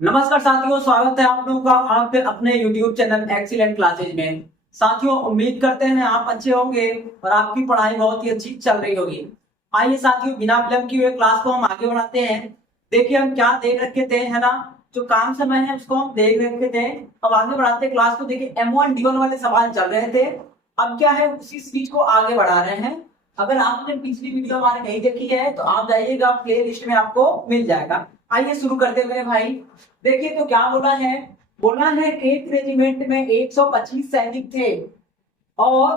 नमस्कार साथियों, स्वागत है आप लोगों का आप अपने YouTube चैनल एक्सीलेंट क्लासेज में। साथियों, उम्मीद करते हैं आप अच्छे होंगे और आपकी पढ़ाई बहुत ही अच्छी चल रही होगी। आइए साथियों, बिना विलंब किए हुए क्लास को हम आगे बढ़ाते हैं। देखिए हम क्या देख रखे थे, है ना। जो काम समय है उसको हम देख रखे थे। अब आगे बढ़ाते हैं क्लास को। देखिए M1 D1 वाले सवाल चल रहे थे। अब क्या है, उसी स्पीच को आगे बढ़ा रहे हैं। अगर आपने पिछली वीडियो हमारी नहीं देखी है तो आप जाइएगा, प्ले लिस्ट में आपको मिल जाएगा। आइए शुरू करते हैं मेरे भाई। देखिए तो क्या बोला है एक रेजिमेंट में 125 सैनिक थे और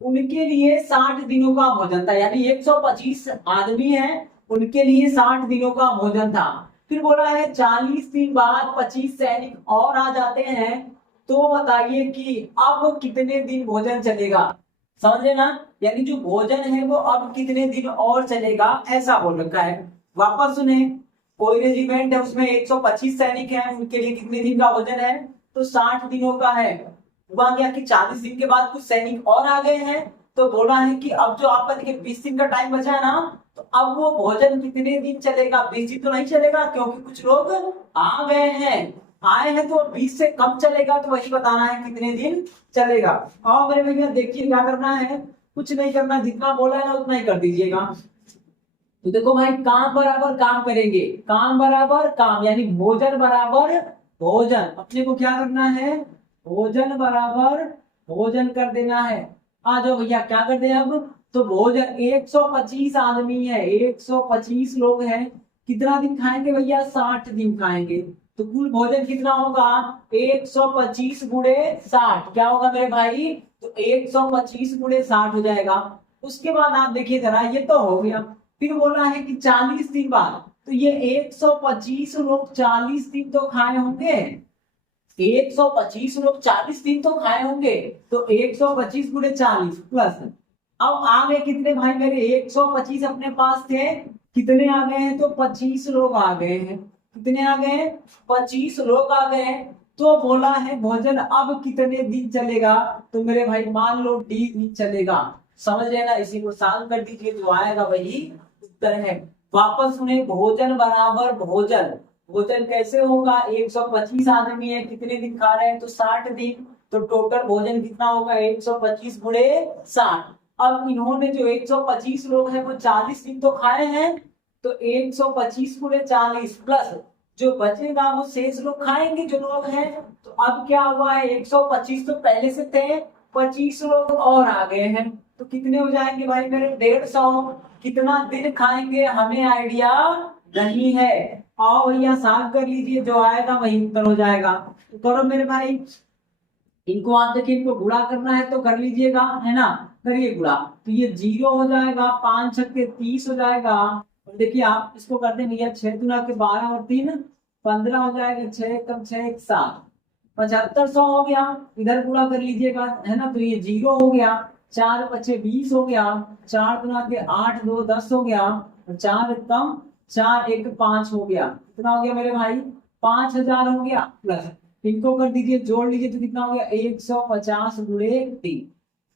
उनके लिए 60 दिनों का भोजन था। यानी 125 आदमी हैं, उनके लिए 60 दिनों का भोजन था। फिर बोला है 40 दिन बाद 25 सैनिक और आ जाते हैं, तो बताइए कि अब कितने दिन भोजन चलेगा। समझे ना। यानी जो भोजन है वो अब कितने दिन और चलेगा, ऐसा बोल रखा है। वापस सुने। कोई रेजिमेंट है, उसमें 125 सैनिक हैं, उनके लिए कितने दिन का भोजन है, तो 60 दिनों का है। हुआ गया कि 40 दिन के बाद कुछ सैनिक और आ गए हैं, तो बोला है कि अब जो आपका देखिए 20 दिन का टाइम बचा है ना, तो अब वो भोजन कितने दिन चलेगा। 20 दिन तो नहीं चलेगा, क्योंकि कुछ लोग आ गए हैं। आए हैं तो 20 से कम चलेगा, तो वही बताना है कितने दिन चलेगा। और मेरे भैया देखिए क्या करना है, कुछ नहीं करना, जितना बोला है ना उतना ही कर दीजिएगा। तो देखो भाई, काम बराबर काम करेंगे, काम बराबर काम, यानी भोजन बराबर भोजन। अपने को क्या करना है, भोजन बराबर भोजन कर देना है। आ जाओ भैया, क्या कर दे अब। तो भोजन 125 आदमी है, 125 लोग हैं, कितना दिन खाएंगे भैया, 60 दिन खाएंगे। तो कुल भोजन कितना होगा, 125 गुणे 60। क्या होगा मेरे भाई, तो 125 गुणे 60 हो जाएगा। उसके बाद आप देखिए जरा, ये तो हो गया। फिर बोला है कि 40 दिन बाद, तो ये 125 लोग 40 दिन तो खाए होंगे। 125 लोग 40 दिन तो खाए होंगे, तो 125 गुणे 40 प्लस। अब आ गए कितने भाई मेरे, 125 अपने पास थे, कितने आ गए हैं, तो 25 लोग आ गए हैं। कितने आ गए, 25 लोग आ गए। तो बोला है भोजन अब कितने दिन चलेगा, तो मेरे भाई मान लो D दिन चलेगा। समझ रहे ना, इसी को सॉल्व कर दीजिए, जो आएगा वही उत्तर है। वापस सुने, भोजन बराबर भोजन। भोजन कैसे होगा, 125 आदमी है, कितने दिन खा रहे हैं, तो 60 दिन। तो टोटल भोजन कितना होगा, 125 गुणे 60। अब इन्होंने जो 125 लोग हैं वो 40 दिन तो खाए हैं, तो 125 गुणे 40 प्लस जो बचेगा वो शेष लोग खाएंगे जो लोग हैं। तो अब क्या हुआ है, 125 तो पहले से थे, 25 लोग और आ गए हैं, तो कितने हो जाएंगे भाई मेरे, 150। कितना दिन खाएंगे हमें आइडिया नहीं है। आओ भैया साफ कर लीजिए, जो आएगा वही उत्तर हो जाएगा। तो करो मेरे भाई, इनको आप देखिए, इनको गुणा करना है तो कर लीजिएगा, है ना। करिए गुणा, तो ये 0 हो जाएगा, 5 छक्के 30 हो जाएगा। और देखिए आप इसको कर देंगे, या 6 दूना के 12 और 3 15 हो जाएगा, 6 कम 6 7 7500 हो गया। इधर गुणा कर लीजिएगा, है ना। तो ये 0 हो गया, 4 पचे 20 हो गया, 4 दूना के 8 2 10 हो गया, और 4 कम 4 1 5 हो गया। कितना हो गया मेरे भाई, 5000 हो गया। प्लस इनको कर दीजिए, जोड़ लीजिए, तो कितना हो गया, 150 गुणे 3।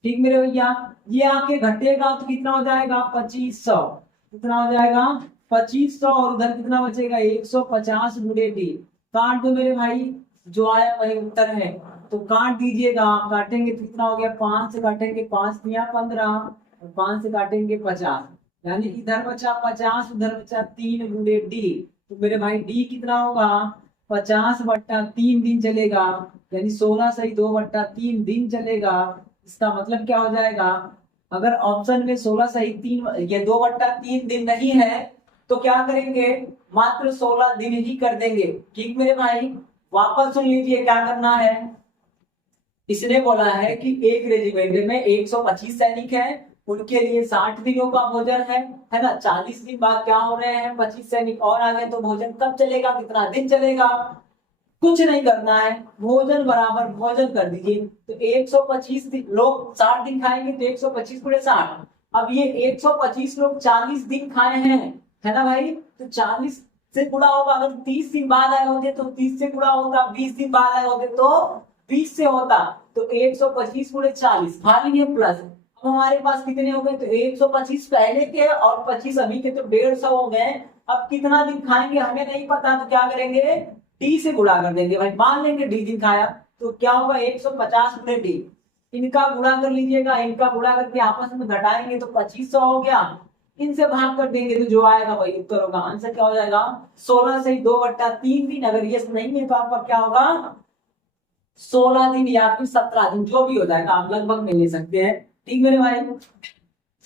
ठीक मेरे भैया, ये आके घटेगा तो कितना हो जाएगा, 2500। कितना हो जाएगा, 2500, और उधर कितना बचेगा, 150 गुणे 3। काट दो मेरे भाई, जो आया वही उत्तर है। तो काट दीजिएगा, काटेंगे तो कितना हो गया, 5 से काटेंगे 5 दिया 15, और 5 से काटेंगे 50, यानी इधर बचा 50, उधर बचा 3 गुणे D। तो मेरे भाई D कितना होगा, 50/3 दिन चलेगा, यानी 16 सही 2/3 दिन चलेगा। इसका मतलब क्या हो जाएगा, अगर ऑप्शन में 16 सही 3, ये 2/3 दिन नहीं है, तो क्या करेंगे, मात्र 16 दिन ही कर देंगे। ठीक मेरे भाई, वापस सुन लीजिए क्या करना है। इसने बोला है कि एक रेजिमेंट में 125 सैनिक हैं, उनके लिए 60 दिनों का भोजन है ना। 40 दिन बाद क्या हो रहे हैं, 25 सैनिक और आ गए, तो भोजन कब चलेगा, कितना दिन चलेगा। कुछ नहीं करना है, भोजन बराबर भोजन कर दीजिए। तो 125 लोग 60 दिन खाएंगे, तो 125 गुणे 60। अब ये 125 लोग 40 दिन खाए हैं, है ना भाई। तो 40 से गुणा होगा, अगर 30 दिन बाद आए होते तो 30 से गुणा होता, 20 दिन बाद आए होते तो 20 से होता। तो 125 गुणे 40 खा लीजिए प्लस। अब हमारे पास कितने हो गए, तो 125 पहले के और 25 अभी के, तो 150 हो गए। अब कितना दिन खाएंगे हमें नहीं पता, तो क्या करेंगे, डी से गुणा कर देंगे भाई, मान लेंगे डी दिन खाया, तो क्या होगा 150 गुणे डी। इनका गुणा कर लीजिएगा, इनका गुणा करके आपस में घटाएंगे तो 2500 हो गया। इनसे भाग कर देंगे तो जो आएगा वही उत्तर होगा। आंसर क्या हो जाएगा, 16 से 2/3 दिन। अगर ये नहीं है तो आपका क्या होगा, 16 दिन या फिर 17 दिन, जो भी हो जाएगा, आप लगभग में ले सकते हैं। ठीक मेरे भाई,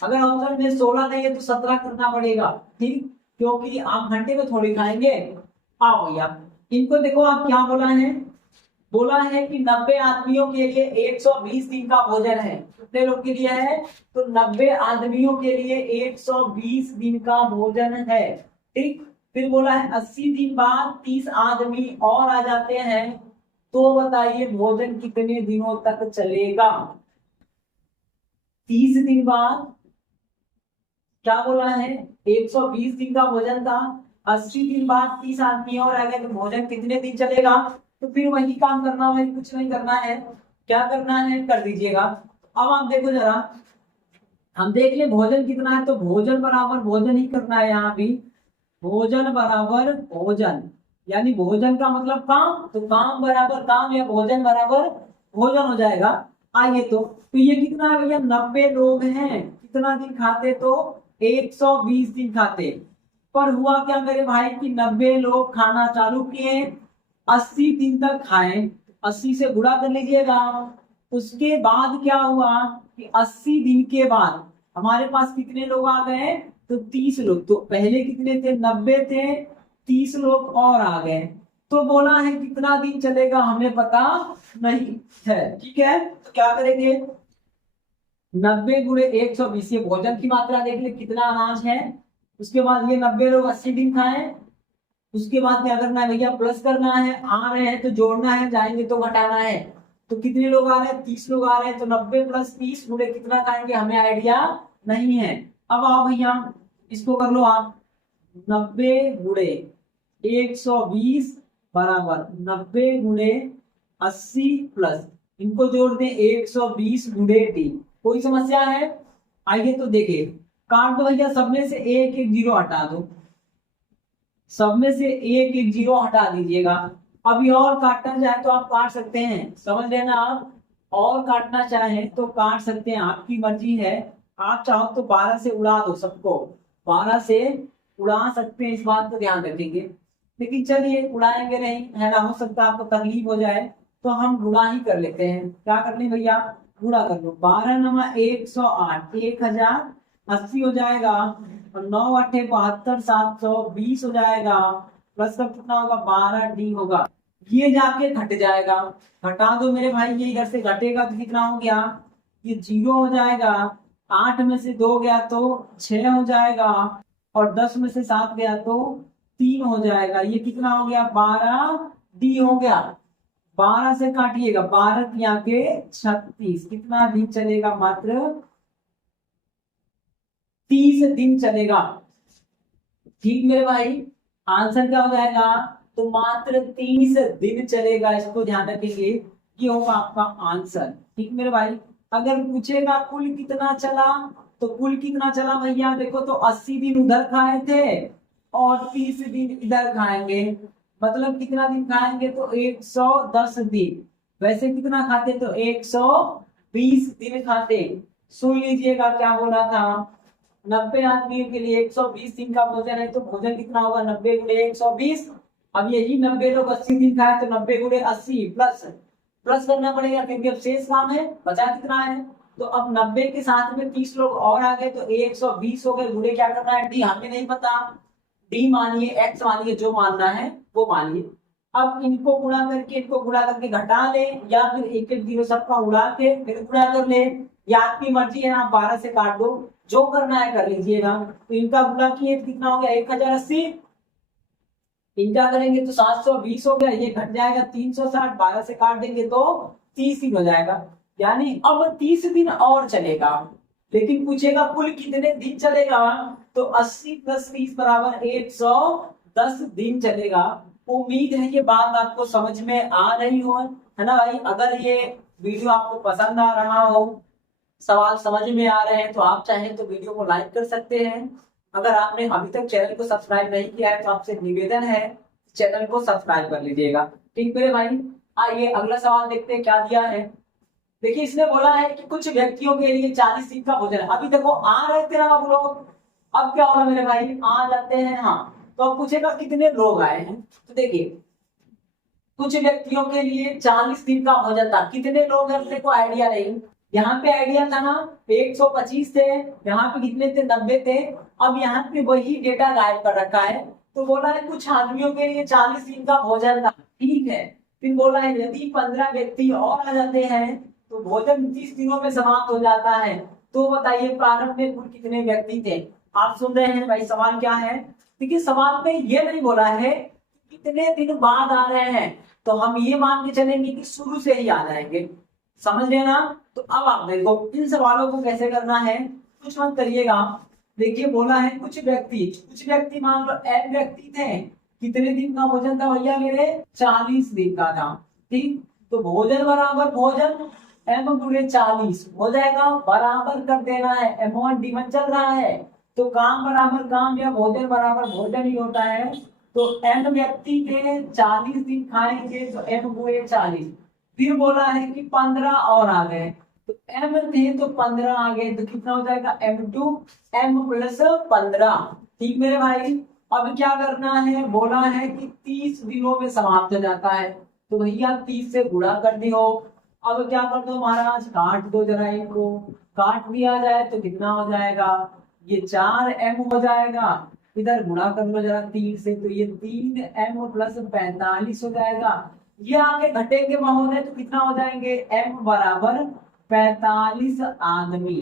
अगर ऑप्शन में 16 नहीं है तो 17 करना पड़ेगा, ठीक, क्योंकि आप घंटे में थोड़ी खाएंगे। आओ भैया, इनको देखो आप क्या बोला है, बोला है कि 90 आदमियों के लिए 120 दिन का भोजन है। कितने लोग के लिए है, तो 90 आदमियों के लिए 120 दिन का भोजन है। ठीक, फिर बोला है 80 दिन बाद 30 आदमी और आ जाते हैं, तो बताइए भोजन कितने दिनों तक चलेगा। 30 दिन बाद क्या बोला है, 120 दिन का भोजन था, 80 दिन बाद 30 आदमी और आ गए, तो भोजन कितने दिन चलेगा। तो फिर वही काम करना है, कुछ नहीं करना है, क्या करना है कर दीजिएगा। अब आप देखो जरा, हम देख ले भोजन कितना है, तो भोजन बराबर भोजन ही करना है यहाँ भी, भोजन बराबर भोजन, यानी भोजन का मतलब काम, तो काम बराबर काम या भोजन बराबर भोजन हो जाएगा। आइए तो ये कितना है भैया, 90 लोग हैं, कितना दिन खाते, तो 120 दिन खाते। पर हुआ क्या मेरे भाई कि 90 लोग खाना चालू किए, 80 दिन तक खाए, 80 से गुणा कर लीजिएगा। उसके बाद क्या हुआ कि 80 दिन के बाद हमारे पास कितने लोग आ गए, तो 30 लोग। तो पहले कितने थे, 90 थे, 30 लोग और आ गए। तो बोला है कितना दिन चलेगा हमें पता नहीं है। ठीक है, तो क्या करेंगे, 90 गुणे 120, ये भोजन की मात्रा देख ले कितना अनाज है। उसके बाद ये 90 लोग 80 दिन खाए, उसके बाद क्या करना है भैया, प्लस करना है, आ रहे हैं तो जोड़ना है, जाएंगे तो घटाना है। तो कितने लोग आ रहे हैं, 30 लोग आ रहे हैं, तो 90 + 30 गुणे कितना खाएंगे हमें आइडिया नहीं है। अब आओ भैया इसको कर लो आप, 90 गुणे 120 बराबर 90 गुणे 80 प्लस इनको जोड़ दें 120 गुणे डी। कोई समस्या है, आइए तो देखिए, काट दो भैया, सब में से एक एक जीरो हटा दो, सब में से एक एक जीरो हटा दीजिएगा। अभी और काटना चाहे तो आप काट सकते हैं, समझ लेना आप, और काटना चाहे तो काट सकते हैं, आपकी मर्जी है। आप चाहो तो 12 से उड़ा दो, सबको 12 से उड़ा सकते हैं, इस बात को ध्यान रखेंगे। लेकिन चलिए उड़ाएंगे नहीं है ना, हो सकता है आपको तकलीफ हो जाए, तो हम गुणा ही कर लेते हैं। क्या कर लें भैया, गुणा कर लो, 12 × 108 1080 हो जाएगा, और 9 × 8 72 720 हो जाएगा, प्लस का कितना होगा 12 डी होगा। ये जाके घट जाएगा, घटा दो मेरे भाई, ये इधर से घटेगा तो कितना हो गया, ये 0 हो जाएगा, 8 में से 2 गया तो 6 हो जाएगा, और 10 में से 7 गया तो 3 हो जाएगा। ये कितना हो गया, 12 डी हो गया। 12 से काटिएगा, 12 यहाँ के 36, कितना दिन चलेगा, मात्र 30 दिन चलेगा। ठीक मेरे भाई, आंसर क्या हो जाएगा, तो मात्र 30 दिन चलेगा, इसको ध्यान रखेंगे, ये होगा आपका आंसर। ठीक मेरे भाई, अगर पूछेगा कुल कितना चला, तो कुल कितना चला भैया देखो, तो 80 दिन उधर खाए थे और 30 दिन इधर खाएंगे, मतलब कितना दिन खाएंगे, तो 110 दिन। वैसे कितना खाते, तो 120 दिन खाते। सुन लीजिएगा क्या बोला था, 90 आदमियों के लिए 120 दिन का भोजन है, तो भोजन कितना होगा, 90 × 120। अब यही 90 लोग 80 दिन खाए, तो 90 × 80 प्लस करना पड़ेगा, क्योंकि अब शेष काम है, बचा कितना है। तो अब 90 के साथ में 30 लोग और आ गए, तो 120 हो गए। गुणे क्या करना है, डी हमें नहीं पता, डी मानिए, एक्स मानिए, जो मानना है वो मानिए। अब इनको गुणा करके घटा ले, या फिर एक एक जीरो सबका उड़ा के फिर गुणा कर ले, या आपकी मर्जी है, आप 12 से काट दो, जो करना है कर लीजिएगा। तो इनका गुणा किए कितना हो गया, 1080, इनका करेंगे तो 720 हो गया, ये घट जाएगा 360, 12 से काट देंगे तो 30 दिन हो जाएगा, यानी अब 30 दिन और चलेगा। लेकिन पूछेगा कुल कितने दिन चलेगा, तो 80 + 30 = 110 दिन चलेगा। उम्मीद है ये बात आपको समझ में आ रही हो, है ना भाई। अगर ये वीडियो आपको पसंद आ रहा हो सवाल समझ में आ रहे हैं तो आप चाहें तो वीडियो को लाइक कर सकते हैं। अगर आपने अभी तक चैनल को सब्सक्राइब नहीं किया है तो आपसे निवेदन है चैनल को सब्सक्राइब कर लीजिएगा। ठीक मेरे भाई, आइए अगला सवाल देखते हैं क्या दिया है। देखिए इसने बोला है कि कुछ व्यक्तियों के लिए 40 दिन का भोजन है। अभी देखो आ रहे थे ना आप लोग, अब क्या होगा मेरे भाई, आ जाते हैं। हाँ, तो अब पूछेगा कितने लोग आए हैं। तो देखिए कुछ व्यक्तियों के लिए 40 दिन का भोजन था, कितने लोग हैं अपने को आइडिया नहीं। यहाँ पे आइडिया था ना 125 थे, यहाँ पे कितने थे 90 थे। अब यहाँ पे वही डेटा गायब कर रखा है। तो बोला है कुछ आदमियों के लिए 40 दिन का भोजन था, ठीक है। फिर बोला है यदि 15 व्यक्ति और आ जाते हैं तो भोजन 30 दिनों में समाप्त हो जाता है। तो बताइए प्रारंभ में कुल कितने व्यक्ति थे। आप सुन रहे हैं भाई सवाल क्या है। देखिए सवाल में ये नहीं बोला है कितने दिन बाद आ रहे हैं, तो हम ये मान के चलेंगे कि शुरू से ही आ जाएंगे। समझ रहे ना। तो अब आप देखो इन सवालों को कैसे करना है, कुछ मत करिएगा। देखिए बोला है कुछ व्यक्ति मान लो n व्यक्ति थे, कितने दिन का भोजन था भैया मेरे, 40 दिन का था। ठीक, तो भोजन बराबर भोजन m गुणे 40 हो जाएगा, बराबर कर देना है। m1 d1 चल रहा है तो काम बराबर काम या भोजन बराबर भोजन ही होता है। तो n व्यक्ति के 40 दिन खाएंगे तो m गुणे 40। फिर बोला है कि 15 और आ गए, तो m थे तो 15 आ गए, तो कितना हो जाएगा m2 m प्लस 15। ठीक मेरे भाई, अब क्या करना है, बोला है कि 30 दिनों में समाप्त हो जाता है। तो भैया 30 से गुणा कर दियो। अब क्या कर दो महाराज, काट दो जरा, इनको काट दिया जाए तो कितना हो जाएगा, ये 4m हो जाएगा। इधर गुणा कर लो जरा 3 से, तो ये 3m प्लस 45 हो जाएगा। ये आगे घटेंगे महोदय तो कितना हो जाएंगे, m बराबर 45 आदमी।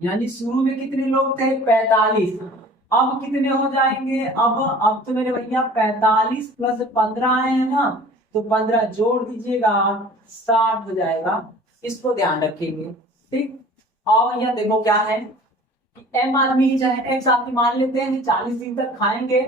यानी शुरू में कितने लोग थे, 45। अब कितने हो जाएंगे, अब तो मेरे भैया 45 प्लस 15 आए हैं ना, तो 15 जोड़ दीजिएगा 60 हो जाएगा। इसको ध्यान रखेंगे। ठीक, और भैया देखो क्या है, m आदमी चाहे x आदमी मान लेते हैं 40 दिन तक खाएंगे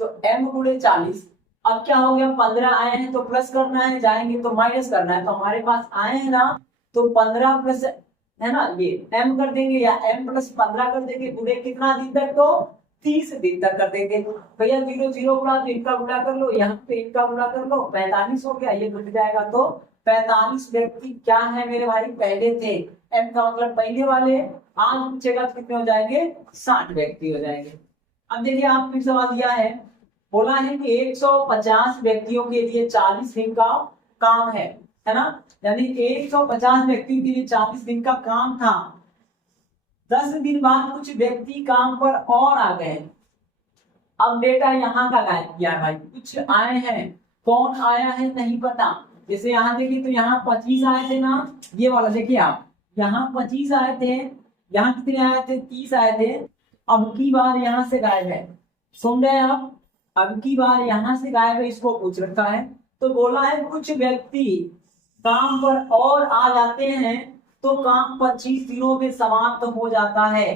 तो m गुणे 40। अब क्या हो गया, 15 आए हैं तो प्लस करना है, जाएंगे तो माइनस करना है। तो हमारे पास आए हैं ना, तो 15 प्लस है ना, ये m कर देंगे या m प्लस 15 कर देंगे, गुणे कितना दिन तक, तो 30 दिन तक कर देंगे। भैया 0 0 गुणा, तो इनका गुणा कर लो, यहाँ पे इनका गुणा कर लो, 45 हो गया, ये घट जाएगा। तो 45 व्यक्ति क्या है मेरे भाई, पहले थे। m का मतलब पहले वाले, आज पूछेगा तो कितने हो जाएंगे, 60 व्यक्ति हो जाएंगे। अब देखिए आप फिर सवाल दिया है, बोला है कि 150 व्यक्तियों के लिए 40 दिन का काम है ना। यानी 150 व्यक्तियों के लिए 40 दिन का काम था। 10 दिन बाद कुछ व्यक्ति काम पर और आ गए। अब बेटा यहाँ का गायब किया भाई, कुछ आए हैं, कौन आया है नहीं पता। जैसे यहाँ देखिए तो यहाँ 25 आए थे ना, ये वाला देखिए आप, यहाँ 25 आए थे, यहाँ कितने आए थे, 30 आए थे। अब की बार यहाँ से गायब है, सुन रहे हैं आप, अब की बार यहाँ से गायब है, इसको पूछ रखा है। तो बोला है कुछ व्यक्ति काम पर और आ जाते हैं तो काम 25 दिनों में समाप्त हो जाता है।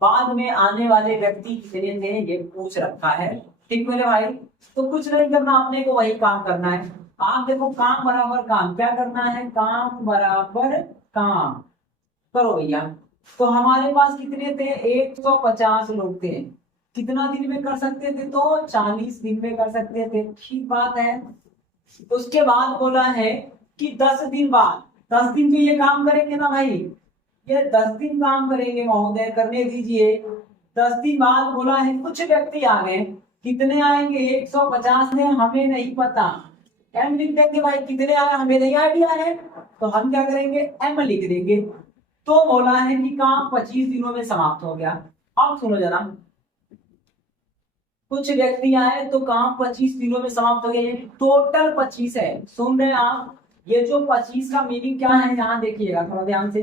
बाद में आने वाले व्यक्ति कितने थे ये पूछ रखा है। ठीक मेरे भाई, तो कुछ नहीं करना, अपने को वही काम करना है। आप देखो काम बराबर काम, क्या करना है, काम बराबर काम करो भैया। तो हमारे पास कितने थे, 150 लोग थे, कितना दिन में कर सकते थे, तो 40 दिन में कर सकते थे। ठीक बात है। उसके बाद बोला है कि 10 दिन बाद, 10 दिन तो ये काम करेंगे ना भाई, ये 10 दिन काम करेंगे महोदय, करने दीजिए। 10 दिन बाद बोला है कुछ व्यक्ति आ गए, कितने आएंगे, 150 ने, हमें नहीं पता। एम लिख देंगे भाई, कितने आए हमें नहीं आइडिया है, तो हम क्या करेंगे, एम लिख देंगे। तो बोला है कि काम 25 दिनों में समाप्त हो गया। अब सुनो जरा, कुछ व्यक्ति आए तो काम 25 दिनों में समाप्त हो गया, टोटल 25 है। सुन रहे हैं आप, ये जो 25 का मीनिंग क्या है, यहाँ देखिएगा थोड़ा ध्यान से।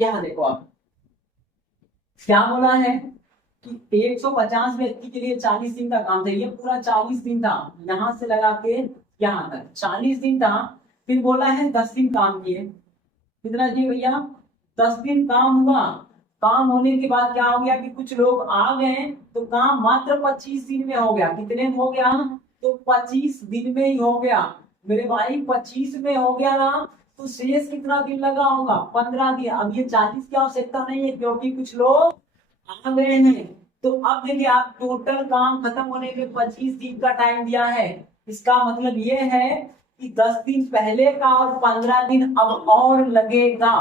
यहाँ देखो आप, क्या बोला है कि 150 व्यक्ति के लिए 40 दिन का काम था, ये पूरा 40 दिन था, यहाँ से लगा के यहाँ तक 40 दिन था। फिर बोला है 10 दिन काम किए, कितना किए भैया, 10 दिन काम हुआ। काम होने के बाद क्या हो गया कि कुछ लोग आ गए तो काम मात्र 25 दिन में हो गया। कितने में हो गया, तो 25 दिन में ही हो गया मेरे भाई, 25 में हो गया ना, तो शेष कितना दिन लगा होगा? 15 दिन। अब ये 40 की आवश्यकता नहीं है क्योंकि कुछ लोग आ गए हैं। तो अब देखिए, आप टोटल काम खत्म होने में 25 दिन का टाइम दिया है। इसका मतलब ये है कि 10 दिन पहले का और 15 दिन अब और लगेगा।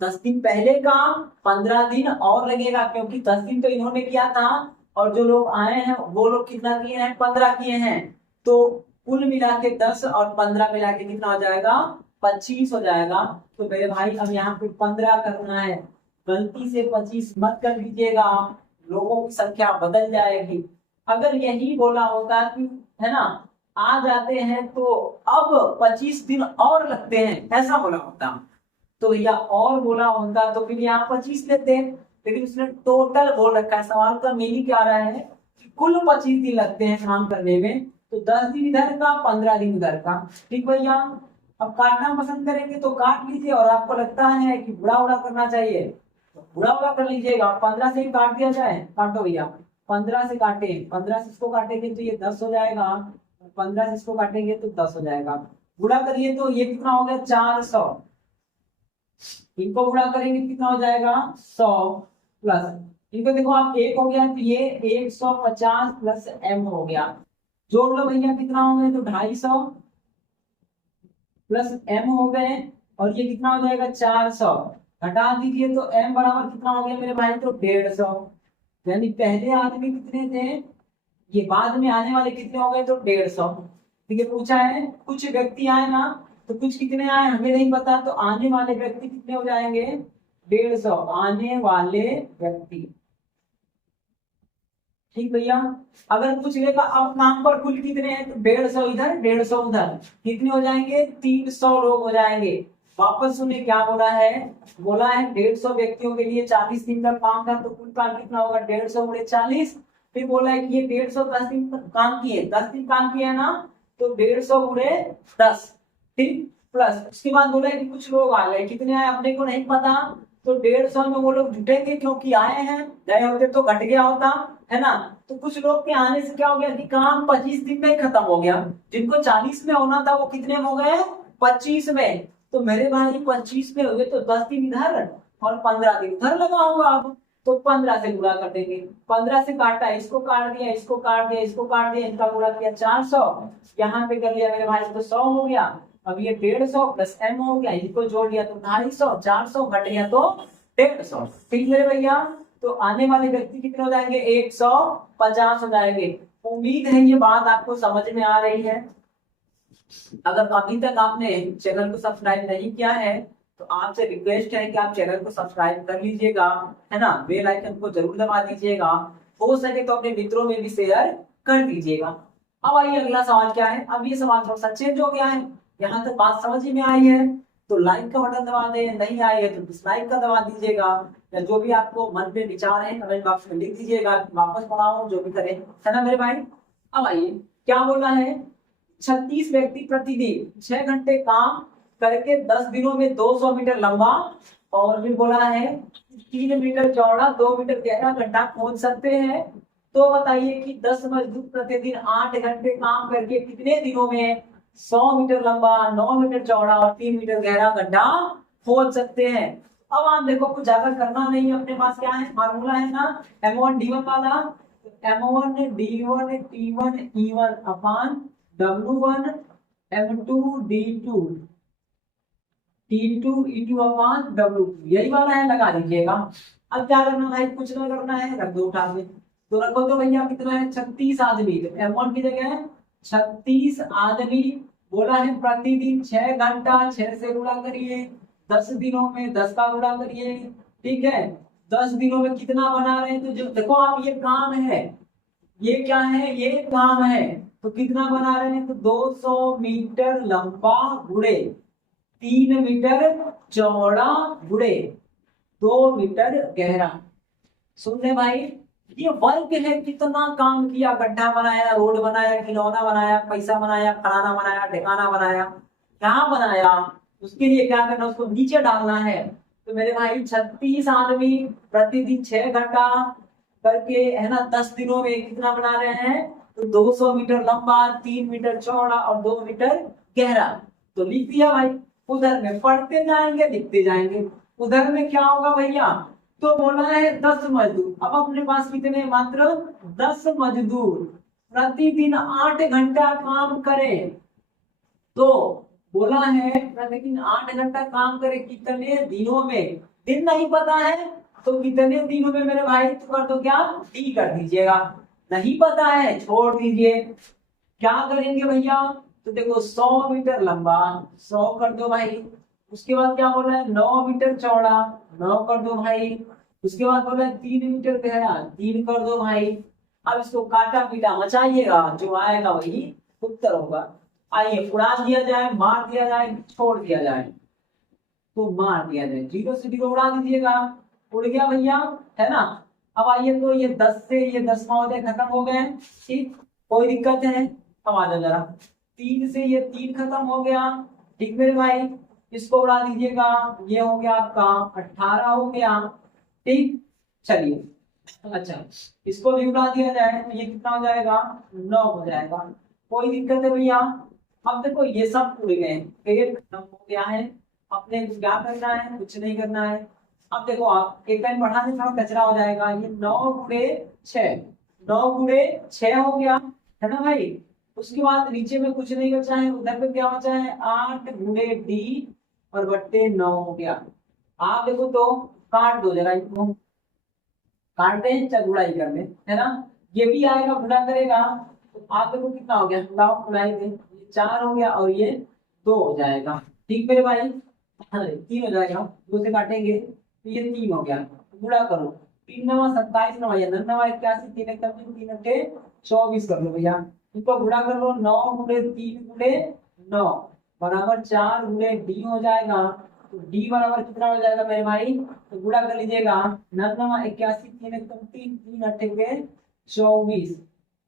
10 दिन पहले का 15 दिन और लगेगा, क्योंकि 10 दिन तो इन्होंने किया था और जो लोग आए हैं वो लोग कितना किए हैं? 15 किए हैं। तो कुल मिला के 10 और 15 मिला के कितना हो जाएगा? 25 हो जाएगा। तो मेरे भाई अब यहाँ पे 15 करना है, गलती से 25 मत कर दीजिएगा, लोगों की संख्या बदल जाएगी। अगर यही बोला होता कि है ना, आ जाते हैं तो अब 25 दिन और लगते हैं, ऐसा बोला होता तो भैया और बोला होता तो फिर यहाँ 25 लेते हैं। लेकिन उसने टोटल बोल रखा है। सवाल का मीनिंग क्या आ रहा है कि कुल 25 दिन लगते हैं काम करने में, तो 10 दिन इधर का, 15 दिन उधर का। ठीक भैया, अब काटना पसंद करेंगे तो काट लीजिए, और आपको लगता है कि बुरा उड़ा करना चाहिए तो बुरा उड़ा कर लीजिएगा। 15 से ही काट दिया जाए, काटो भैया। 15 से काटे, 15 से इसको काटेंगे तो ये 10 हो जाएगा, 15 से इसको काटेंगे तो 10 हो जाएगा। गुणा करिए तो ये कितना हो गया? 400। इनको गुणा करेंगे कितना हो जाएगा? 100 प्लस, इनको देखो आप, एक हो गया तो ये 150 प्लस m हो गया। जोड़ लो भैया, कितना हो गया? तो 250 प्लस m हो गए, और ये कितना हो जाएगा? 400। घटा दीजिए तो m बराबर कितना हो गया मेरे भाई? तो 150। यानी पहले आदमी कितने थे, ये बाद में आने वाले कितने हो गए? तो 150। ठीक है, पूछा है कुछ व्यक्ति आए ना, तो कुछ कितने आए हमें नहीं पता, तो आने वाले व्यक्ति कितने हो जाएंगे? 150 आने वाले व्यक्ति। ठीक भैया, अगर पूछ लेगा अब नाम पर कुल कितने हैं, तो 150 इधर 150 उधर, कितने हो जाएंगे? 300 लोग हो जाएंगे। वापस सुनिए क्या बोला है, बोला है 150 व्यक्तियों के लिए 40 दिन का काम था, तो कुल काम कितना होगा? 150 गुणे 40। फिर बोला है कि ये 150 10 दिन काम किए, 10 दिन काम किया ना, तो 150 गुणे 10। ठीक, प्लस उसके बाद बोला है कि कुछ लोग आ गए, कितने आए अपने को नहीं पता, तो 150 में वो लोग जुटेंगे क्योंकि आए हैं, गए होते तो घट गया होता, है ना। तो कुछ लोग के आने से क्या हो गया कि काम 25 दिन में ही खत्म हो गया। जिनको 40 में होना था वो कितने में हो गए? 25 में। तो मेरे भाई 25 में हो गए तो 10 दिन इधर और 15 दिन उधर लगा होगा। अब तो 15 से गुणा कर देंगे, 15 से काटा, इसको काट दिया, इसको काट दिया, इसको काट दिया, इनका गुणा किया 400, यहाँ पे कर लिया मेरे भाई तो 100 हो गया। अब ये 150 प्लस m हो गया, इनको जोड़ लिया तो 250, 400 घट गया तो 150। ठीक मेरे भैया, तो आने वाले व्यक्ति कितने हो जाएंगे? 150 हो जाएंगे। उम्मीद है ये बात आपको समझ में आ रही है। अगर अभी तक आपने चैनल को सब्सक्राइब नहीं किया है तो आपसे रिक्वेस्ट है कि आप चैनल को सब्सक्राइब कर लीजिएगा, है ना। बेल आइकन को जरूर दबा दीजिएगा, हो सके तो अपने मित्रों में भी शेयर कर दीजिएगा। अब आइए अगला सवाल क्या है। अब ये सवाल थोड़ा सा चेंज हो गया है, यहाँ तक बात समझ में आई है तो लाइक का बटन दबा दें, नहीं आई है तो डिसलाइक का दबा दीजिएगा, या जो भी आपको मन में विचार है कमेंट बॉक्स में लिख दीजिएगा, वापस पढ़ाऊं जो भी करें, है ना मेरे भाई। अब आइए क्या बोला है, 36 व्यक्ति प्रतिदिन 6 घंटे काम करके 10 दिनों में 200 मीटर लंबा और फिर बोला है 3 मीटर चौड़ा 2 मीटर गहरा गड्ढा खोद सकते हैं। तो बताइए कि 10 मजदूर प्रतिदिन 8 घंटे काम करके कितने दिनों में 100 मीटर लंबा, 9 मीटर चौड़ा और 3 मीटर गहरा गड्ढा खोद सकते हैं। अब आप देखो कुछ ज्यादा करना नहीं है, अपने पास क्या है, फार्मूला है ना M1 D1 वाला, M1 D1 T1 E1 अपान W1 M2 D2 T2 E2 अपान W2, यही वाला है, लगा दीजिएगा। अब क्या करना भाई, कुछ ना करना है, रख दो उठा के, तो रखो तो भैया कितना है? 36 आदमी। तो M1 की जगह है 36 आदमी। बोला है प्रतिदिन 6 घंटा, 6 से गुणा करिए, 10 दिनों में 10 का गुणा करिए। ठीक है, 10 दिनों में कितना बना रहे हैं, तो जो देखो आप, ये काम है, ये क्या है, ये काम है, तो कितना बना रहे हैं, तो 200 मीटर लंबा गुणे 3 मीटर चौड़ा गुणे 2 मीटर गहरा। सुन ले भाई, ये वर्क है, कितना काम किया, गड्ढा बनाया, रोड बनाया, खिलौना बनाया, पैसा बनाया, फलाना बनाया, ठिकाना बनाया, क्या बनाया, उसके लिए क्या करना, उसको नीचे डालना है। तो मेरे भाई 36 आदमी प्रतिदिन 6 घंटा करके, है ना, 10 दिनों में कितना बना रहे हैं, तो 200 मीटर लंबा, 3 मीटर चौड़ा और 2 मीटर गहरा। तो लिख दिया भाई। उधर में पढ़ते जाएंगे लिखते जाएंगे। उधर में क्या होगा भैया, तो बोला है 10 मजदूर। अब अपने पास कितने, मात्र 10 मजदूर प्रतिदिन 8 घंटा काम करें। तो बोला है प्रतिदिन 8 घंटा काम करे, कितने दिनों में, दिन नहीं पता है तो कितने दिनों में मेरे भाई, तो कर दो क्या, डी कर दीजिएगा। नहीं पता है छोड़ दीजिए। क्या करेंगे भैया, तो देखो 100 मीटर लंबा 100 कर दो भाई। उसके बाद क्या बोल रहा है 9 मीटर चौड़ा 9 कर दो भाई। उसके बाद बोल रहा है 3 मीटर गहरा 3 कर दो भाई। अब इसको काटा पीटा मचाइएगा, जो आएगा वही उत्तर होगा। आइए उड़ा दिया जाए, मार दिया जाए, छोड़ दिया जाए। तो मार दिया जाए, 0 से 0 उड़ा दीजिएगा, उड़ गया भैया, है ना। अब आइए तो ये 10 से ये 10 महोदय खत्म हो गए, ठीक, कोई दिक्कत है। अब आ जाओ जरा, 3 से ये 3 खत्म हो गया, ठीक मेरे भाई, इसको उड़ा दीजिएगा, ये हो गया आपका 18 हो गया, ठीक। चलिए अच्छा, इसको भी उड़ा दिया जाए तो ये कितना हो जाएगा, 9 हो जाएगा, कोई दिक्कत है भैया। अब देखो ये सब उड़ गए, पेड़ खत्म हो गया है, अपने को क्या करना है, कुछ नहीं करना है। अब देखो आप एक लाइन बढ़ा दें, थोड़ा कचरा हो जाएगा, ये 9 गुणे 6, 9 गुणे 6 हो गया, है ना भाई। उसके बाद नीचे में कुछ नहीं बचा है, उधर पे क्या बचा है, 8 गुणे डी और बट्टे 9 हो गया। आप देखो तो काट दो जरा इसको, काटते हैं चाहे गुड़ाई कर ले, है ना। ये भी आएगा गुणा करेगा, तो आप देखो कितना हो गया, लाओ गुड़ाई दे, ये 4 हो गया और ये 2 हो जाएगा, ठीक मेरे भाई। अरे 3 हो जाएगा, 2 से काटेंगे तो ये 3 हो गया, गुणा करो, 3 नवा 27 नवा या 9 81, 3 एक 3 अट्ठे 24 कर लो भैया। इनको गुणा कर लो, 9 गुणे 3 गुणे 9 बराबर 4 गुणे डी हो जाएगा। तो डी बराबर कितना हो जाएगा मेरे भाई, तो गुणा कर लीजिएगा, 9 81, 3 एक 3, 3 अट्ठे 24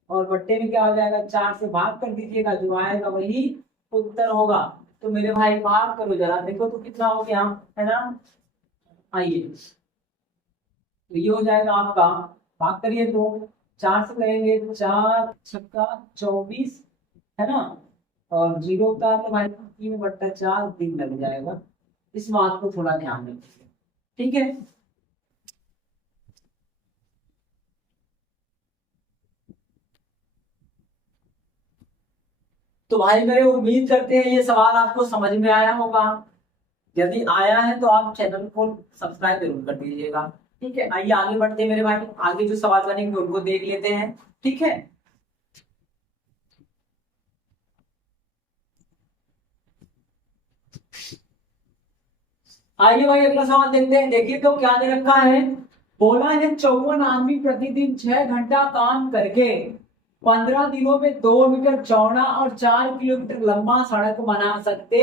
और बट्टे में क्या हो जाएगा, 4 से भाग कर दीजिएगा, जो आएगा वही उत्तर होगा। तो मेरे भाई भाग करो जरा, देखो तो कितना हो गया, है ना। आइए तो ये हो जाएगा आपका, भाग करिए तो 4 से करेंगे, 4 छक्का 24, है ना, और 0 उतार के भाई 3/4 दिन लग जाएगा। इस बात को थोड़ा ध्यान रखिए, ठीक है। तो भाई मेरे उम्मीद करते हैं ये सवाल आपको समझ में आया होगा। यदि आया है तो आप चैनल को सब्सक्राइब जरूर कर दीजिएगा, ठीक है। आइए आगे बढ़ते हैं मेरे भाई, आगे जो सवाल बनेंगे उनको देख लेते हैं, ठीक है। आइए भाई अगला सवाल देखते हैं, देखिए तो क्या दे रखा है। बोला है 54 आदमी प्रतिदिन 6 घंटा काम करके 15 दिनों में 2 मीटर चौड़ा और 4 किलोमीटर लंबा सड़क बना सकते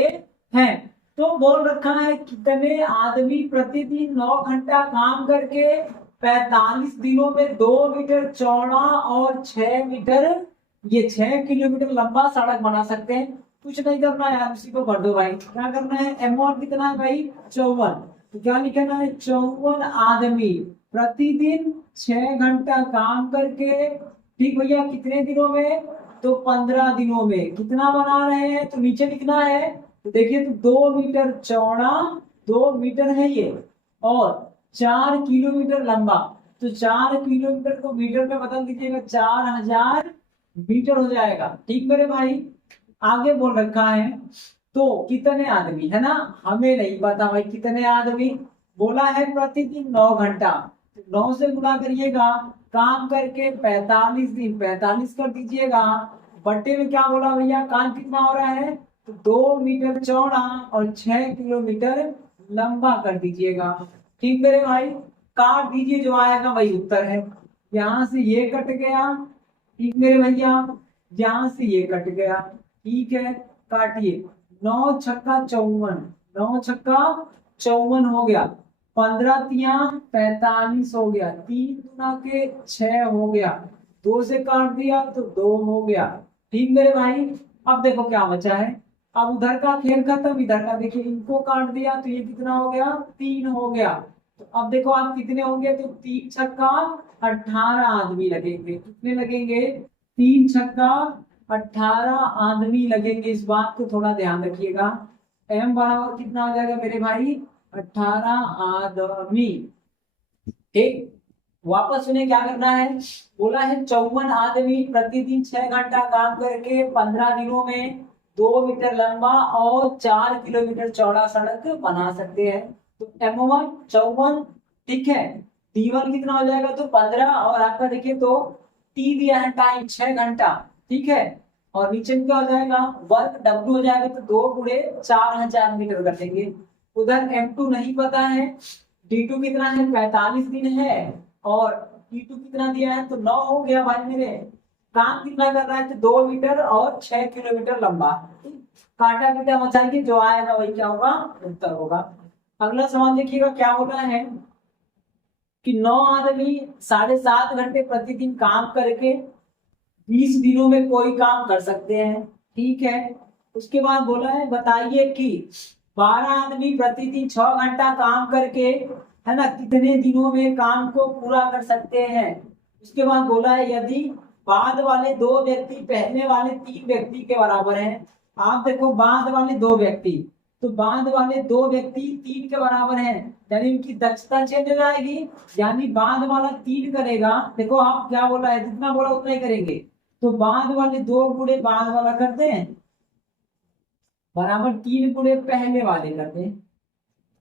हैं। तो बोल रखा है कितने आदमी प्रतिदिन 9 घंटा काम करके 45 दिनों में 2 मीटर चौड़ा और 6 मीटर, ये 6 किलोमीटर लंबा सड़क बना सकते हैं। कुछ नहीं करना है, उसी को भर दो भाई। क्या करना है, अमाउंट कितना है भाई, 54। तो क्या लिखना है, 54 आदमी प्रतिदिन 6 घंटा काम करके, ठीक भैया, कितने दिनों में, तो 15 दिनों में कितना बना रहे हैं, तो नीचे लिखना है। तो देखिए तो 2 मीटर चौड़ा, 2 मीटर है ये, और 4 किलोमीटर लंबा। तो 4 किलोमीटर को मीटर में बदल दीजिएगा, 4000 मीटर हो जाएगा, ठीक मेरे भाई। आगे बोल रखा है तो कितने आदमी, है ना, हमें नहीं पता भाई कितने आदमी। बोला है प्रतिदिन 9 घंटा, 9 से गुणा करिएगा, काम करके 45 दिन 45 कर दीजिएगा, बट्टे में क्या बोला भैया, काम कितना हो रहा है, तो 2 मीटर चौड़ा और 6 किलोमीटर लंबा कर दीजिएगा, ठीक मेरे भाई। काट दीजिए, जो आएगा वही उत्तर है। यहाँ से ये कट गया, ठीक मेरे भैया, यहाँ से ये कट गया, ठीक है, काटिए। 9 छक्का 54, 9 छक्का 54 हो गया, 15 तिया 45 हो गया, 3 गुना के 6 हो गया, 2 से काट दिया तो 2 हो गया, ठीक मेरे भाई। अब देखो क्या बचा है, अब उधर का खेल खत्म, इधर का देखिए, इनको काट दिया तो ये कितना हो गया, 3 हो गया। तो अब देखो आप कितने होंगे, तो 3 छक्का 18 आदमी लगेंगे, कितने लगेंगे, तीन छक्का 18 आदमी लगेंगे, इस बात को थोड़ा ध्यान रखिएगा। एम बराबर कितना हो जाएगा मेरे भाई, 18 आदमी। ठीक, वापस उन्हें क्या करना है, बोला है 54 आदमी प्रतिदिन 6 घंटा काम करके 15 दिनों में 2 मीटर लंबा और 4 किलोमीटर चौड़ा सड़क बना सकते हैं। तो M1 54, ठीक है। D1 कितना हो जाएगा, तो 15, और आपका देखिए तो T दिया है टाइम 6 घंटा, ठीक है। और नीचे में क्या हो जाएगा, वर्क W हो जाएगा, तो 2 × 4,000 मीटर कर देंगे। उधर M2 नहीं पता है, D2 कितना है, 45 दिन है, और T2 कितना दिया है, तो 9 हो गया भाई मेरे। काम कितना कर रहा है, तो 2 मीटर और 6 किलोमीटर लंबा। काटा पीटा मचाएंगे, जो आएगा वही क्या होगा, उत्तर होगा। अगला सवाल देखिएगा क्या होता है कि 9 आदमी 7.5 घंटे प्रतिदिन काम करके 20 दिनों में कोई काम कर सकते हैं, ठीक है। उसके बाद बोला है बताइए कि 12 आदमी प्रतिदिन 6 घंटा काम करके, है ना, कितने दिनों में काम को पूरा कर सकते हैं। उसके बाद बोला है यदि बाद वाले 2 व्यक्ति पहले वाले 3 व्यक्ति के बराबर हैं। आप देखो बाद वाले 2 व्यक्ति, तो बाद वाले 2 व्यक्ति 3 के बराबर हैं, यानी उनकी दक्षता चेंज हो जाएगी। यानी बाद वाला 3 करेगा, देखो आप क्या बोला है, जितना बोला उतना ही करेंगे। तो बाद वाले 2 गुणे बाद वाला करते हैं बराबर 3 गुणे पहले वाले करते हैं।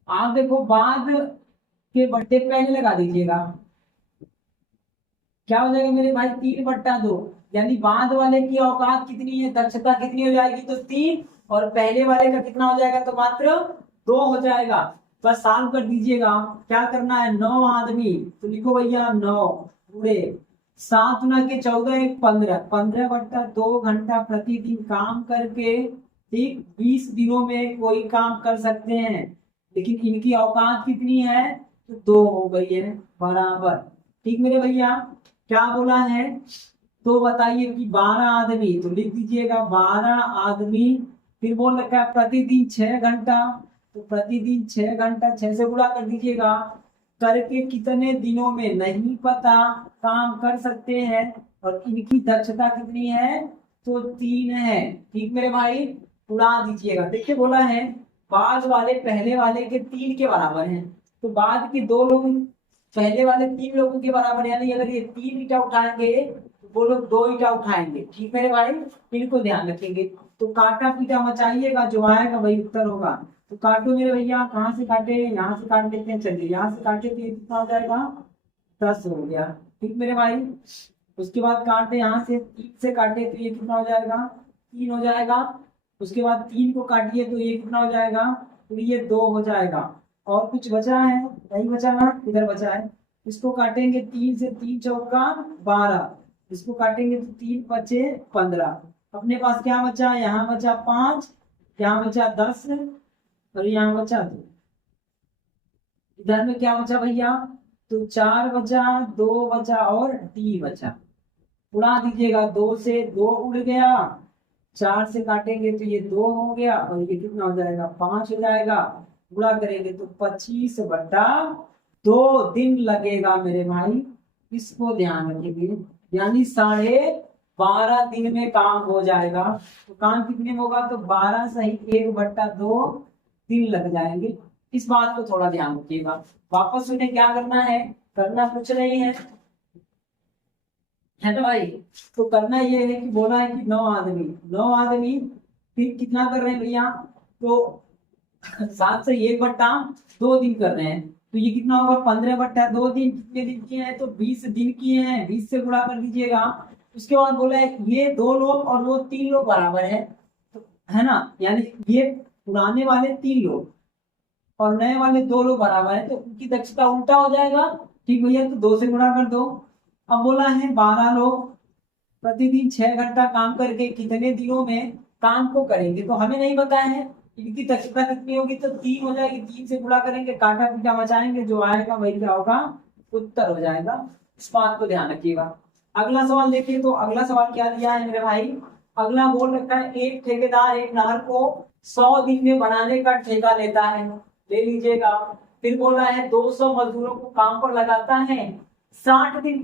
आप देखो बाद के बट्टे पहले लगा दीजिएगा, क्या हो जाएगा मेरे भाई, 3/2। यानी बाद वाले की औकात कितनी है, दक्षता कितनी हो जाएगी, तो 3, और पहले वाले का कितना हो जाएगा, तो मात्र 2 हो जाएगा। बस सॉल्व कर दीजिएगा। क्या करना है, 9 आदमी, तो लिखो भैया 9 पूरे 7 × 14 = 15, 15/2 घंटा प्रतिदिन काम करके, ठीक, 20 दिनों में कोई काम कर सकते हैं। लेकिन इनकी औकात कितनी है, तो 2 हो गई है बराबर। ठीक मेरे भैया, क्या बोला है, तो बताइए कि 12 आदमी, तो लिख दीजिएगा 12 आदमी। फिर बोल रखा है प्रतिदिन 6 घंटा, तो प्रतिदिन 6 घंटा 6 से गुणा कर दीजिएगा, करके कितने दिनों में नहीं पता, काम कर सकते हैं। और इनकी दक्षता कितनी है, तो 3 है। ठीक मेरे भाई, उड़ा दीजिएगा। देखिए बोला है बाद वाले पहले वाले के 3 के बराबर हैं, तो बाद के 2 लोग पहले वाले 3 लोगों के बराबर, यानी अगर ये 3 ईटा उठाएंगे तो वो लोग 2 ईटा उठाएंगे। ठीक मेरे भाई, इनको ध्यान रखेंगे। तो काटा पीटा मचाइएगा, जो आएगा वही उत्तर होगा। तो काटो मेरे भैया, कहाँ से काटे, यहाँ से काट लेते हैं। चलिए यहाँ से काटे तो ये कितना हो जाएगा, 10 हो गया। ठीक मेरे भाई, उसके बाद काटे यहाँ से 3 से काटे तो ये कितना हो जाएगा, 3 हो जाएगा। उसके बाद 3 को काटिए तो ये कितना हो जाएगा, तो ये 2 हो जाएगा। और कुछ बचा है, नहीं बचा ना, इधर बचा है। इसको काटेंगे 3 से, 3 चौका 12, इसको काटेंगे तो 3 बचे 15। अपने पास क्या बचा, यहाँ बचा 5, यहाँ बचा 10, और यहाँ बचा 2। इधर में क्या बचा भैया, तो 4 बचा, 2 बचा और D बचा। उड़ा दीजिएगा, 2 से 2 उड़ गया, 4 से काटेंगे तो ये 2 हो गया, और ये कितना हो जाएगा, 5 हो जाएगा। गुणा करेंगे तो 25/2 दिन लगेगा मेरे भाई, इसको ध्यान रखिए। यानी 12.5 दिन में काम हो जाएगा। तो काम कितने में होगा, तो 12 सही 1/2 दिन लग जाएंगे। इस बात को थोड़ा ध्यान रखिएगा। वापस उन्हें क्या करना है, करना कुछ नहीं है ना भाई। तो करना ये है कि बोला है कि 9 आदमी फिर कितना कर रहे हैं भैया, तो 7 से 1/2 दिन कर रहे हैं। तो ये कितना होगा, 15/2 दिन। कितने दिन किए हैं, तो 20 दिन किए हैं, 20 से गुणा कर दीजिएगा। उसके बाद बोला है ये 2 लोग और वो 3 लोग बराबर है, तो है ना, यानी ये पुराने वाले 3 लोग और नए वाले 2 लोग बराबर है, तो उनकी दक्षता उल्टा हो जाएगा। ठीक भैया, तो 2 से गुणा कर दो। अब बोला है 12 लोग प्रतिदिन 6 घंटा काम करके कितने दिनों में काम को करेंगे, तो हमें नहीं पता है इनकी दक्षता कितनी होगी, तो 3 हो जाएगी। 3 से गुणा करेंगे, काटा पीटा मचाएंगे, जो आएगा वही क्या होगा, उत्तर हो जाएगा। इस बात को ध्यान रखिएगा। अगला सवाल देखिए, तो अगला सवाल क्या दिया है मेरे भाई, अगला बोल रखा है एक ठेकेदार एक नहर को 100 दिन में बनाने का ठेका लेता है, ले लीजिएगा। फिर बोला है 200 मजदूरों को काम पर लगाता है, 60 दिन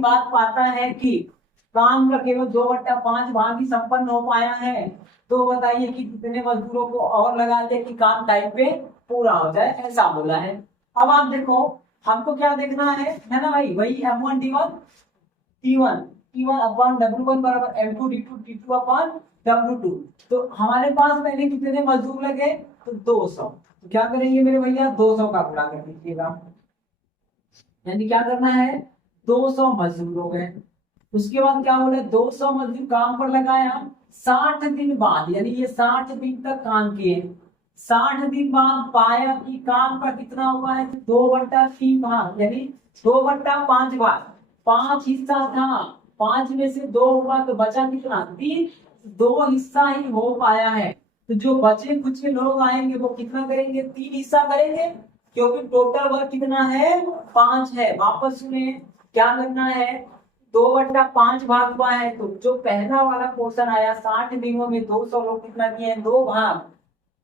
बाद पाता है कि काम का केवल 2/5 भाग ही संपन्न हो पाया है। तो बताइए कि कितने मजदूरों को और लगा दे कि काम टाइम पे पूरा हो जाए, ऐसा बोला है। अब आप देखो, हमको क्या देखना है ना भाई, वही M1 D1 T1 upon W1 बराबर M2 D2 T2 upon W2। तो हमारे पास पहले कितने मजदूर लगे, तो 200। तो क्या करेंगे मेरे भैया, 200 का गुणा कर दीजिएगा, यानी क्या करना है, 200 मजदूर हो गए। उसके बाद क्या बोले, 200 मजदूर काम पर लगाया 60 दिन बाद, यानी ये 60 दिन तक काम किए। 60 दिन बाद पाया कि काम का कितना हुआ है, 2/3 भाग, यानी 2/5 भाग, 5 हिस्सा था, 5 में से 2 हुआ तो बचा कितना, 3। 2 हिस्सा ही हो पाया है। तो जो बचे कुछ लोग आएंगे वो कितना करेंगे, 3 हिस्सा करेंगे, क्योंकि टोटल वर्क कितना है, 5 है। वापस सुने, क्या करना है, 2/5 भाग हुआ है, तो जो पहला वाला पोर्शन आया 60 दिनों में 200 लोग कितना किए हैं, 2 भाग,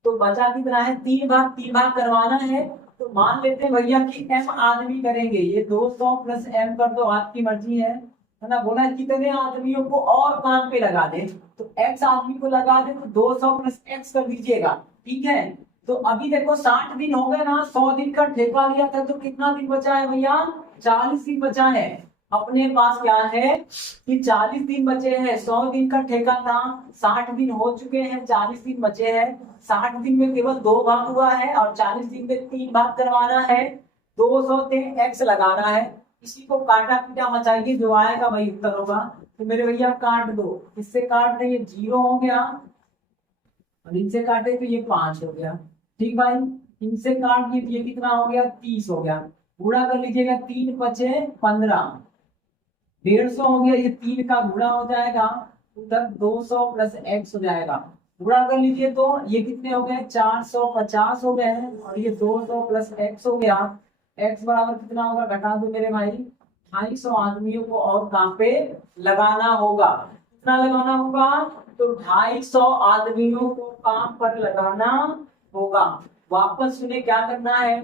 तो बचा कितना है, 3 भाग। 3 भाग करवाना है, तो मान लेते हैं भैया कि M आदमी करेंगे, ये 200 प्लस M कर दो, आपकी मर्जी है ना। बोला है कितने आदमियों को और काम पे लगा दे, तो X आदमी को लगा दे, तो 200 प्लस X कर दीजिएगा, ठीक है। तो अभी देखो 60 दिन हो गए ना, 100 दिन का ठेका लिया था, तो कितना दिन बचा है भैया, 40 दिन बचा है। अपने पास क्या है कि 40 दिन बचे हैं, 100 दिन का ठेका था, 60 दिन हो चुके हैं, 40 दिन बचे हैं। 60 दिन में केवल 2 भाग हुआ है और 40 दिन में 3 भाग करवाना है, 200 से X लगाना है। इसी को काटा पीटा मचाइए, जो आएगा वही उत्तर होगा। तो मेरे भैया काट दो, इससे काट दे, ये 0 हो गया, और इनसे काटे तो ये 5 हो गया, ठीक भाई। इनसे काट दिए तो ये कितना हो गया, 30 हो गया। गुणा कर लीजिएगा, 3 बचे 15, 150 हो गया। ये 3 का गुणा हो जाएगा, उधर 200 प्लस X हो जाएगा। गुणा कर लीजिए तो ये कितने हो गए, 450 हो गए हैं, और ये 200 प्लस X हो गया। X बराबर कितना होगा, घटा दो मेरे भाई, 250 आदमियों को और काम पे लगाना होगा। कितना लगाना होगा, तो 250 आदमियों को काम पर लगाना होगा। वापस सुने, क्या करना है,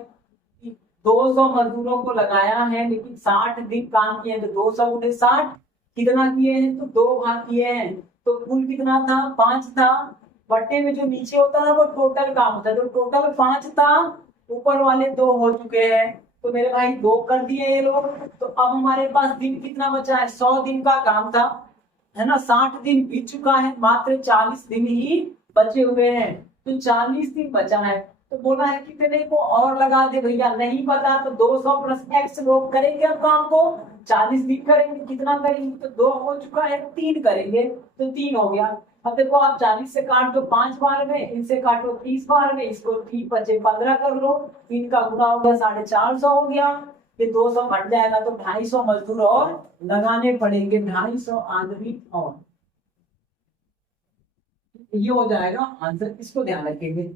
200 मजदूरों को लगाया है, लेकिन 60 दिन काम किए, तो 200 गुणे 60 कितना किए हैं, तो 2 भाग किए हैं। तो कुल कितना था, 5 था। बट्टे में जो नीचे होता है वो टोटल काम होता है, तो टोटल 5 था, ऊपर वाले 2 हो चुके हैं। तो मेरे भाई 2 कर दिए ये लोग। तो अब हमारे पास दिन कितना बचा है, 100 दिन का काम था, है ना। 60 दिन बीत चुका है, मात्र 40 दिन ही बचे हुए हैं, तो 40 दिन बचा है। तो बोला है कितने को और लगा दे भैया, नहीं पता, तो 200 प्लस X लोग करेंगे अब काम को, 40 दिन करेंगे, कितना करेंगे, तो 2 हो चुका है, 3 करेंगे, तो 3 हो गया। अब देखो, आप 40 से काट दो 5 बार में, इनसे काटो 30 बार में, इसको 3 बचे 15 कर लो, 3 का गुना हो गया 450 हो गया। ये 200 हट जाएगा, तो 250 मजदूर और लगाने पड़ेंगे, 250 आदमी और, ये हो जाएगा आंसर, इसको ध्यान रखेंगे।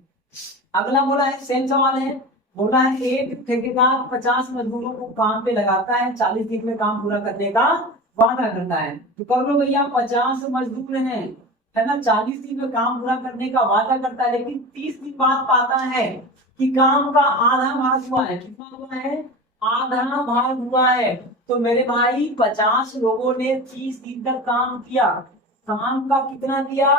अगला बोला है, सेम सवाल है, बोला है एक ठेकेदार 50 मजदूरों को काम पे लगाता है, 40 दिन में काम पूरा करने का वादा करता है। तो कर लो भैया, 50 मजदूर हैं, है ना, 40 दिन में काम पूरा करने का वादा करता है, लेकिन 30 दिन बाद पाता है कि काम का आधा भाग हुआ है। कितना हुआ है, आधा भाग हुआ है। तो मेरे भाई 50 लोगों ने 30 दिन तक काम किया, काम का कितना दिया,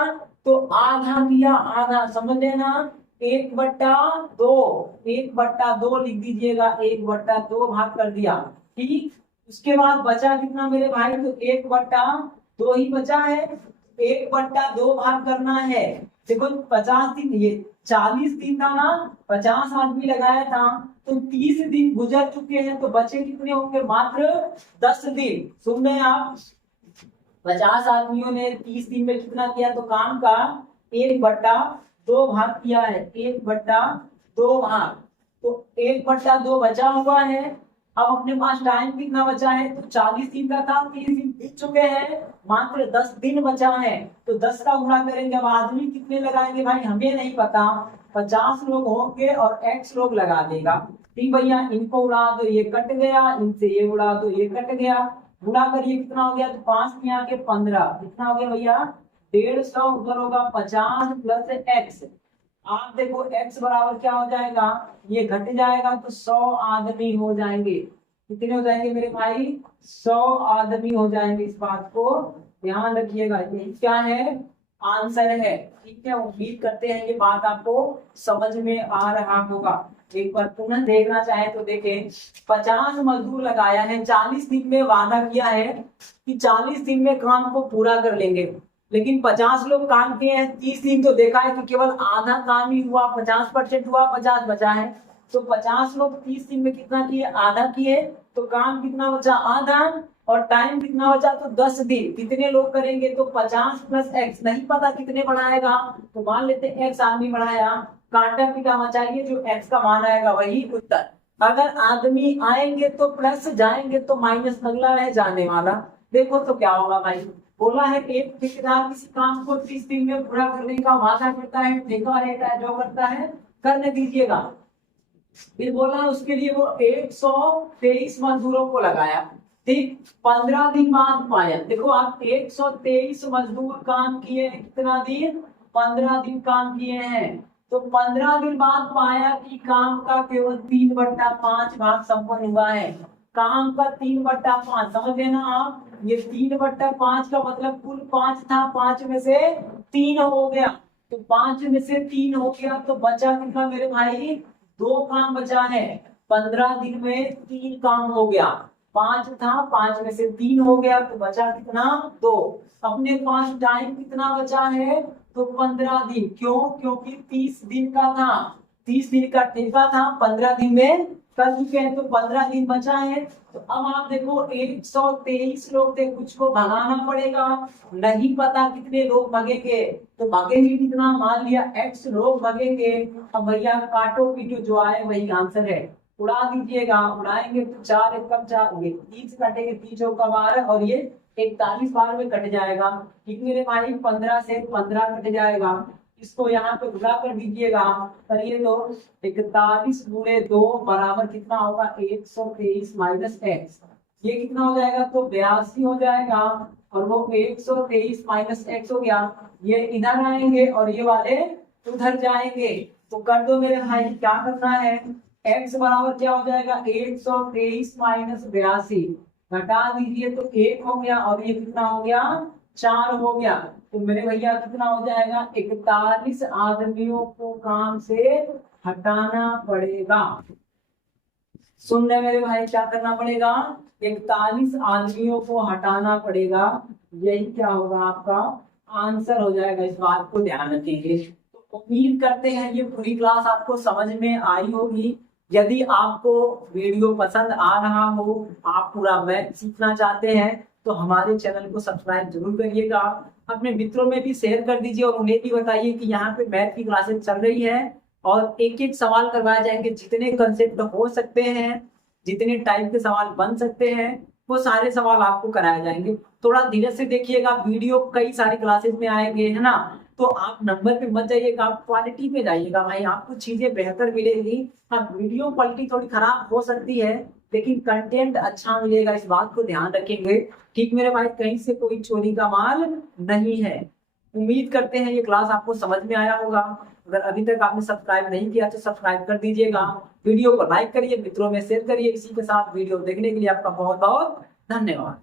तो आधा दिया, आधा, समझ लेना, 1/2, 1/2 लिख दीजिएगा, 1/2 भाग कर दिया, ठीक। उसके बाद बचा कितना मेरे भाई, तो 1/2 ही बचा है, 1/2 भाग करना है। देखो 50 दिन, ये 40 दिन था ना, 50 आदमी लगाया था, तो 30 दिन गुजर चुके हैं, तो बचे कितने होंगे, मात्र 10 दिन। सुन रहे हैं आप, 50 आदमियों ने 30 दिन में कितना किया, तो काम का 1/2 भाग किया है, 1/2 भाग, तो 1/2 बचा हुआ है। अब अपने पास टाइम कितना बचा है, तो 40 दिन का था, 30 दिन बीत चुके हैं, मात्र 10 दिन बचा है। तो 10 का गुणा करेंगे। अब आदमी कितने लगाएंगे भाई, हमें नहीं पता, 50 लोग होंगे और X लोग लगा देगा, ठीक भैया। इनको उड़ा दो, ये कट गया, इनसे ये उड़ा दो, ये कट गया, गुणा करिए, कितना हो गया, तो 5 में आके 15, कितना हो गया भैया, 150, उधर होगा 50 प्लस X। आप देखो X बराबर क्या हो जाएगा, ये घट जाएगा, तो 100 आदमी हो जाएंगे। कितने हो जाएंगे मेरे भाई? 100 आदमी हो जाएंगे। इस बात को ध्यान रखिएगा, ये क्या है? आंसर है। ठीक है, उम्मीद करते हैं ये बात आपको समझ में आ रहा होगा। एक बार पुनः देखना चाहे तो देखें, 50 मजदूर लगाया है, 40 दिन में वादा किया है कि 40 दिन में काम को पूरा कर लेंगे, लेकिन 50 लोग काम किए हैं, 30 दिन तो देखा है कि केवल आधा काम ही हुआ, 50% हुआ, 50 बचा है। तो 50 लोग 30 दिन में कितना किए? आधा किए। तो काम कितना बचा? आधा। और टाइम कितना बचा? तो 10 दिन। कितने लोग करेंगे? तो 50 प्लस एक्स, नहीं पता कितने बढ़ाएगा, तो मान लेते एक्स आदमी बढ़ाया, कांटा पिटाना चाहिए, जो एक्स का मान आएगा वही उत्तर। अगर आदमी आएंगे तो प्लस, जाएंगे तो माइनस, अगला है जाने वाला। देखो तो क्या होगा भाई। बोला है एक ठेकेदार किसी काम को 30 दिन में पूरा करने का वादा करता है, ठेका रहता है, जो करता है करने दीजिएगा। फिर बोला उसके लिए वो 123 मजदूरों को लगाया, ठीक। 15 दिन बाद पाया, देखो आप 123 मजदूर काम किए, कितना दिन? 15 दिन काम किए हैं। तो 15 दिन बाद पाया कि काम का केवल 3/5 भाग संपन्न हुआ है। काम का 3/5, समझ लेना आप, ये 3/5 का मतलब कुल 5 था, 5 में से 3 हो गया। तो 5 में से 3 हो गया, तो बचा कितना मेरे भाई? 2 काम बचा है। 15 दिन में 3 काम हो गया, 5 था, 5 में से 3 हो गया, तो बचा कितना? 2। अपने पास टाइम कितना बचा है? तो 15 दिन। क्यों? क्योंकि 30 दिन का था, 30 दिन का ठेका था, 15 दिन में कर चुके हैं, तो 15 दिन बचा है। तो अब आप देखो 123 लोग थे, कुछ को भगाना पड़ेगा, नहीं पता कितने लोग भगेंगे, तो भगेंगे कितना? मान लिया x लोग भगेंगे। अब भैया काटो पीटो, जो आए वही आंसर है, उड़ा दीजिएगा। उड़ाएंगे तो 4 एकम 4, ये 30 कटेंगे, 30 चौका 12, और ये 41 बार में कट जाएगा। ठीक मेरे भाई, 15 से 15 कट जाएगा, इसको यहाँ पे गुणा कर दीजिएगा, करिए तो 41 गुणे 2 बराबर कितना होगा? 123 माइनस एक्स। ये कितना हो जाएगा? तो 82 हो जाएगा। और वो 123 माइनस एक्स हो गया, ये इधर आएंगे और ये वाले उधर जाएंगे। तो कर दो मेरे भाई, क्या करना है? x बराबर क्या हो जाएगा? 123 माइनस 82, घटा दीजिए तो 1 हो गया, और ये कितना हो गया? 4 हो गया। तो मेरे भैया कितना हो जाएगा? 41 आदमियों को काम से हटाना पड़ेगा। सुन रहे मेरे भाई, क्या करना पड़ेगा? 41 आदमियों को हटाना पड़ेगा। यही क्या होगा? आपका आंसर हो जाएगा। इस बात को ध्यान रखेंगे। तो उम्मीद करते हैं ये पूरी क्लास आपको समझ में आई होगी। यदि आपको वीडियो पसंद आ रहा हो, आप पूरा मैथ सीखना चाहते हैं, तो हमारे चैनल को सब्सक्राइब जरूर करिएगा। अपने मित्रों में भी शेयर कर दीजिए, और उन्हें भी बताइए कि यहाँ पे मैथ की क्लासेस चल रही है, और एक एक सवाल करवाए जाएंगे। जितने कंसेप्ट हो सकते हैं, जितने टाइप के सवाल बन सकते हैं, वो सारे सवाल आपको कराए जाएंगे। थोड़ा धीरे से देखिएगा, वीडियो कई सारी क्लासेस में आएंगे, है ना। तो आप नंबर पे मत जाइएगा, आप क्वालिटी पे जाइएगा भाई, आपको चीजें बेहतर मिलेगी। हाँ, वीडियो क्वालिटी थोड़ी खराब हो सकती है, लेकिन कंटेंट अच्छा मिलेगा, इस बात को ध्यान रखेंगे। ठीक मेरे भाई, कहीं से कोई चोरी का माल नहीं है। उम्मीद करते हैं ये क्लास आपको समझ में आया होगा। अगर अभी तक आपने सब्सक्राइब नहीं किया तो सब्सक्राइब कर दीजिएगा, वीडियो को लाइक करिए, मित्रों में शेयर करिए। इसी के साथ वीडियो देखने के लिए आपका बहुत बहुत धन्यवाद।